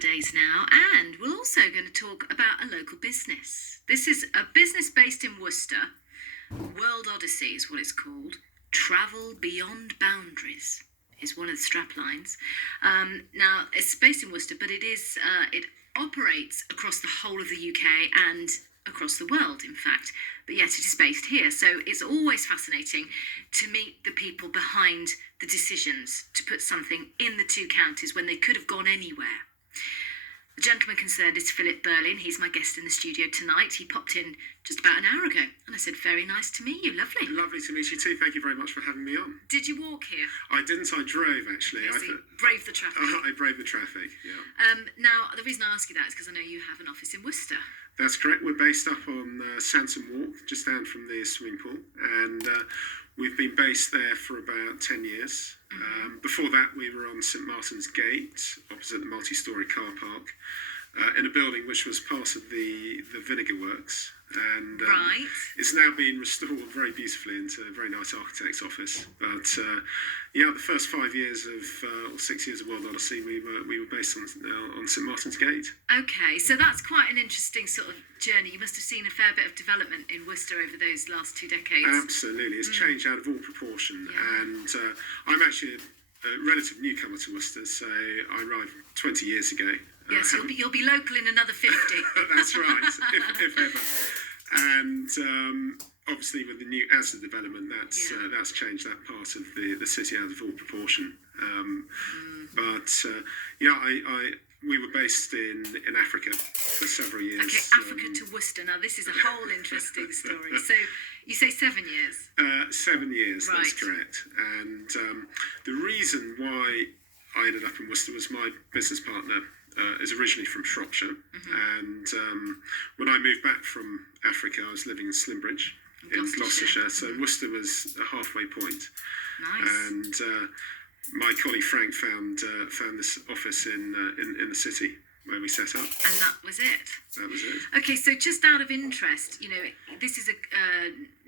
Days now, and we're also going to talk about a local business. This is a business based in Worcester. World Odyssey is what it's called. Travel beyond boundaries is one of the strap lines. Now it's based in Worcester, but it operates across the whole of the UK and across the world, in fact, but yet it is based here. So it's always fascinating to meet the people behind the decisions to put something in the two counties when they could have gone anywhere. The gentleman concerned is Philip Berlin. He's my guest in the studio tonight. He popped in just about an hour ago, and I said, very nice to meet you. Lovely. Lovely to meet you too. Thank you very much for having me on. Did you walk here? I didn't. I drove, actually. Yes, you braved the traffic. I braved the traffic, yeah. Now, the reason I ask you that is because I know you have an office in Worcester. That's correct. We're based up on Sansom Walk, just down from the swimming pool, and we've been based there for about 10 years. Before that, we were on St Martin's Gate, opposite the multi-storey car park, in a building which was part of the Vinegar Works. And Right. It's now been restored very beautifully into a very nice architect's office. But the first 5 years or 6 years of World Odyssey, we were based on St Martin's Gate. Okay, so that's quite an interesting sort of journey. You must have seen a fair bit of development in Worcester over those last 2 decades. Absolutely, it's changed out of all proportion. Yeah. And I'm actually a relative newcomer to Worcester, so I arrived 20 years ago. Yes, you'll be local in another 50. That's right, if ever. And obviously with the new asset development, that's changed that part of the city out of all proportion. We were based in Africa for several years. Okay, Africa to Worcester. Now this is a whole interesting story. So you say 7 years? 7 years, right. That's correct. And the reason why I ended up in Worcester was my business partner is originally from Shropshire, and when I moved back from Africa, I was living in Slimbridge in Gloucestershire, so Worcester was a halfway point. Nice. And my colleague Frank found this office in the city where we set up. And that was it? That was it. Okay, so just out of interest, this is a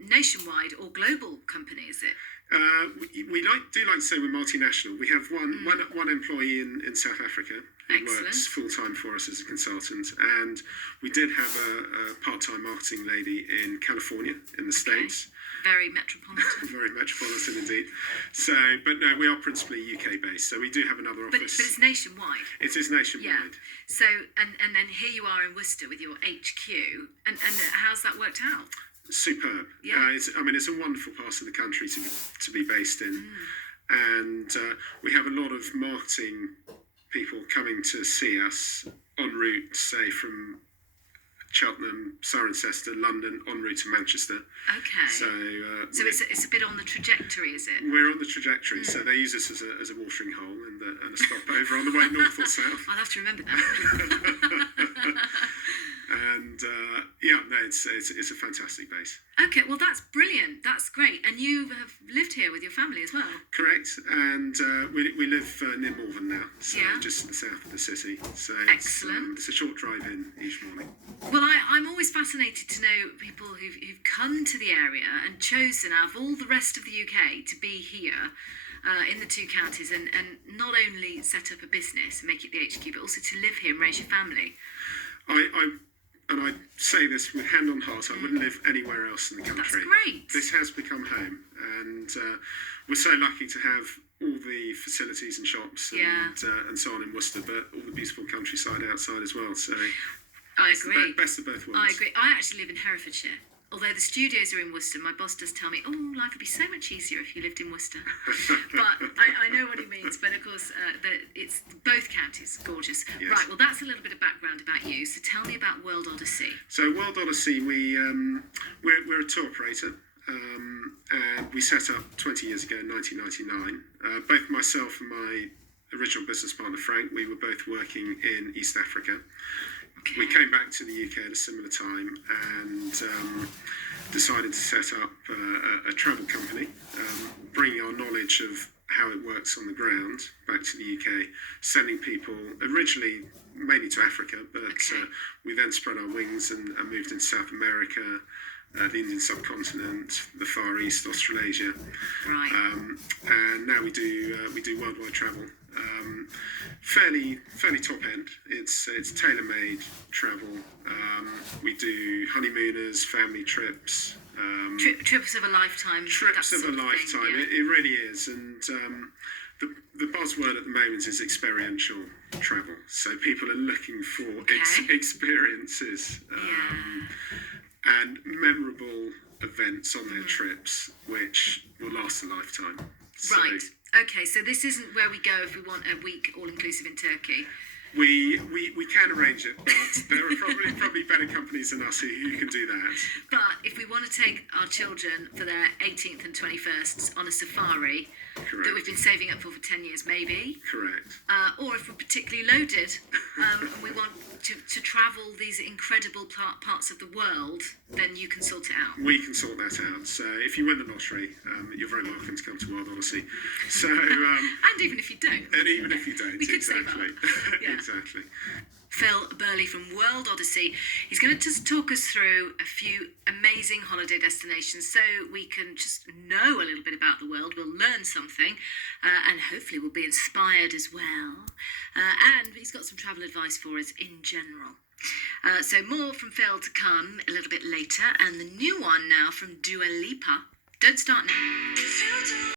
nationwide or global company, is it? We do like to say we're multinational. We have one employee in South Africa who works full-time for us as a consultant, and we did have a part-time marketing lady in California in the States. Very metropolitan. Very metropolitan indeed. So, but no, we are principally UK-based, so we do have another office. But it's nationwide. It is nationwide. Yeah. So, and then here you are in Worcester with your HQ, and how's that worked out? Superb. Yeah. It's a wonderful part of the country to be based in, and we have a lot of marketing people coming to see us en route, say from Cheltenham, Cirencester, London, en route to Manchester. Okay. So it's a bit on the trajectory, is it? We're on the trajectory, so they use us as a watering hole and a stopover on the way north or south. I'll have to remember that. And it's a fantastic base. Okay, well that's brilliant. That's great. And you have lived here with your family as well. Correct, and we live near Malvern now, so Yeah. just south of the city. So Excellent. It's a short drive in each morning. Well, I'm always fascinated to know people who've come to the area and chosen out of all the rest of the UK to be here in the two counties and not only set up a business and make it the HQ, but also to live here and raise your family. I say this with hand on heart, I wouldn't live anywhere else in the country. That's great. This has become home, and we're so lucky to have all the facilities and shops and so on in Worcester, but all the beautiful countryside outside as well. So I it's agree. the best of both worlds. I agree. I actually live in Herefordshire. Although the studios are in Worcester, my boss does tell me, life would be so much easier if you lived in Worcester. But I know what he means. But of course, it's both counties, gorgeous. Yes. Right, well, that's a little bit of background about you. So tell me about World Odyssey. So World Odyssey, we're a tour operator. And we set up 20 years ago in 1999. Both myself and my original business partner, Frank, we were both working in East Africa. Okay. We came back to the UK at a similar time and decided to set up a travel company, bringing our knowledge of how it works on the ground back to the UK, sending people originally mainly to Africa, but we then spread our wings and moved into South America, the Indian subcontinent, the Far East, Australasia. Right. And now we do worldwide travel Fairly top end. It's tailor-made travel. We do honeymooners, family trips. Trips of a lifetime. Trips that of a sort lifetime. thing, yeah. It really is. And the buzzword at the moment is experiential travel. So people are looking for experiences and memorable events on their trips, which will last a lifetime. So Right. Okay, so this isn't where we go if we want a week all-inclusive in Turkey. we can arrange it, but there are probably better companies than us who can do that. But if we want to take our children for their 18th and 21st on a safari Correct. that we've been saving up for 10 years, maybe, Correct. or if we're particularly loaded and we want to travel these incredible parts of the world, then you can sort it out. We can sort that out. So if you win the lottery, you're very welcome to come to World Odyssey. So And even if you don't. and even if you don't, We could save exactly, up. Yeah. exactly. Phil Burley from World Odyssey. He's going to just talk us through a few amazing holiday destinations so we can just know a little bit about the world. We'll learn something and hopefully we'll be inspired as well. And he's got some travel advice for us in general. So more from Phil to come a little bit later, and the new one now from Dua Lipa. Don't start now.